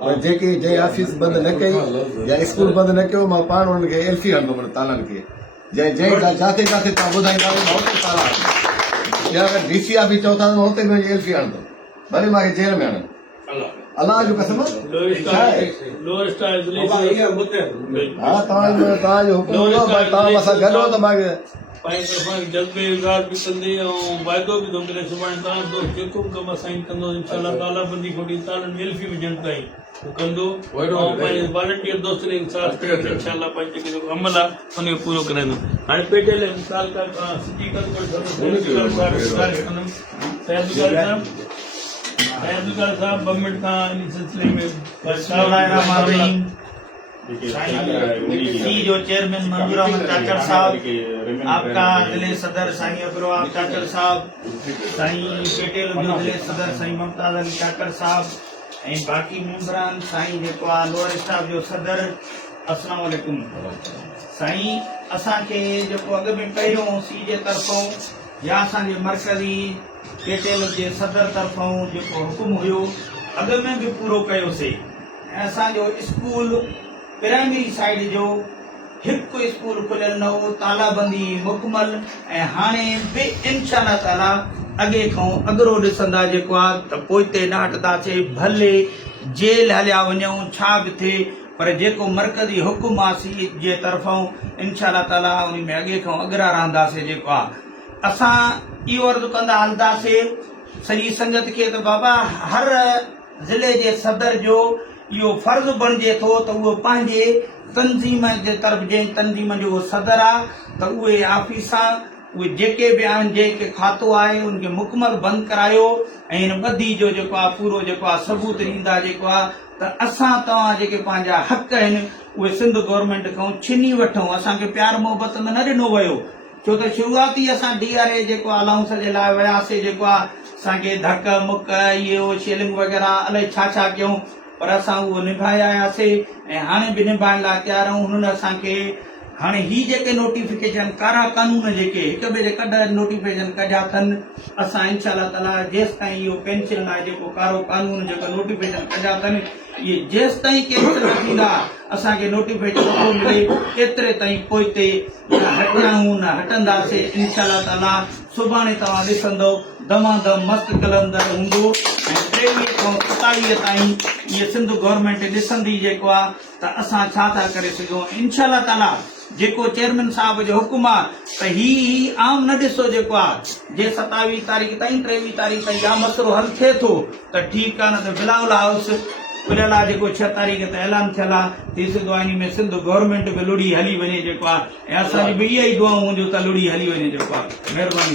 जेके जंहिं ऑफिस बंदि न कई या स्कूल बंदि न कयो मां पाण उन्हनि खे एल्फी हणंदो माना तालनि खे जंहिं जिते जिते तव्हां ॿुधाईंदा मां हुते ताला हणंदो या अगरि DC ऑफिस चओ था त मां हुते वञी एल्फी हणंदो भले मूंखे जेल में हणनि अलाह जो कसम हा तव्हांजो हुकुम हूंदो तव्हां असां गॾु हो त मूंखे पंहिंजी तरफ़ां जल्दे इज़हार बि कंदे ऐं वाइदो बि थो मिले सुभाणे तव्हां दोस्त जेको बि कमु साइन कंदो इंशाल्लाह तालाबंदी खोटी तालनि एल्फी विझण ताईं हू कंदो ऐं पंहिंजे वॉलंटियर दोस्त खे साथ करे इंशाल्लाह पंहिंजो जेको अमल आहे उनखे पूरो कराईंदो हाणे पेटेल मिसाल का स्पीकर साहब 2 मिनट खां इन सिलसिले में सी जो चेयरमैन मंजूर अहमद चाचड़ साहब, आपका जिले सदर साईं अब्रोआ चाचड़ साहब, साईं पेटेल जो जिले सदर साईं मुमताज अली चाचड़ साहब ऐं बाक़ी मेंबरान साईं जेको आहे लोअर स्टाफ जो सदर अस्सलाम वालेकुम साईं असांखे जेको अॻ में पहिरियों सी जे तरफ़ों या असांजे मर्कज़ी पेटेल जे सदर तरफ़ों जेको हुकुम हुयो अॻ में बि पूरो कयोसीं ऐं असांजो स्कूल प्राइमरी साइड जो हिकु स्कूल खुलियल न हो तालाबंदी मुकमल ऐं हाणे बि इंशाअल्लाह ताला अॻे खां अॻिरो ॾिसंदा जेको आहे त पोइते न हटंदासीं भले जेल हलिया वञूं छा बि थिए पर जेको मर्कज़ी हुकुम आहे सी जे तरफ़ां इंशाअल्लाह ताला उन में अॻे खां अॻिरा रहंदासीं जेको आहे असां इहो अर्ज़ु कंदा हलंदासीं सॼी संगत खे त बाबा हर ज़िले जे सदर जो इहो फर्ज़ बणिजे थो त उहो पंहिंजे तंज़ीम जे तरफ़ जंहिं तंज़ीम जो सदर आहे त उहे ऑफिसा उहे जेके बि आहिनि जंहिंखे खातो आहे उनखे मुकमल बंदि करायो ऐं हिन ॿधी जो जेको आहे पूरो जेको आहे सबूत ॾींदा जेको आहे त असां तव्हां जेके पंहिंजा हक़ आहिनि उहे सिंध गवर्नमेंट खां छिनी वठूं असांखे प्यार मोहबत में न ॾिनो वियो छो त शुरूआती असां DRA जेको अलाउंस जे लाइ वियासीं जेको आहे असांखे धक मुक इहो शेलिंग वग़ैरह अलाए छा छा कयूं पर असां उहो निभाए आयासीं ऐं हाणे बि निभाइण लाइ तयार आहियूं हुननि असांखे हाणे ही जेके नोटिफिकेशन कारा कानून जेके हिक ॿिए जे कॾहिं नोटिफिकेशन कढिया अथनि असां इंशाअल्लाह ताला जेसि ताईं इहो पेंशन आहे जेको कारो कानून जेको नोटिफिकेशन कढिया अथनि इहे जेसि ताईं कैंसिल न थींदा असांखे नोटिफिकेशन नथो मिले केतिरे ताईं पोइते न हटियाऊं न हटंदासीं इंशाअल्लाह ताला सुभाणे तव्हां ॾिसंदो दमादम मस्त कलंदर हूंदो ऐं 23 खां 27 ताईं इहे सिंध गवर्नमेंट ॾिसंदी जेको आहे त असां छा था करे सघूं इंशाअल्लाह ताला जेको चेयरमैन साहब जो हुकुम आहे त ही आम न ॾिसो जेको आहे जे 27 तारीख़ ताईं 23 तारीख़ ताईं इहा मसइलो हल थिए थो त ठीकु आहे न त बिलावल हाउस खुलियल आहे जेको 6 तारीख़ ते ऐलान थियल आहे थी सघंदो आहे इन में सिंध गवर्नमेंट बि लुड़ी हली वञे जेको आहे ऐं असांजी बि इहा ई दुआऊं हूंदियूं त लुड़ी हली वञे जेको आहे महिरबानी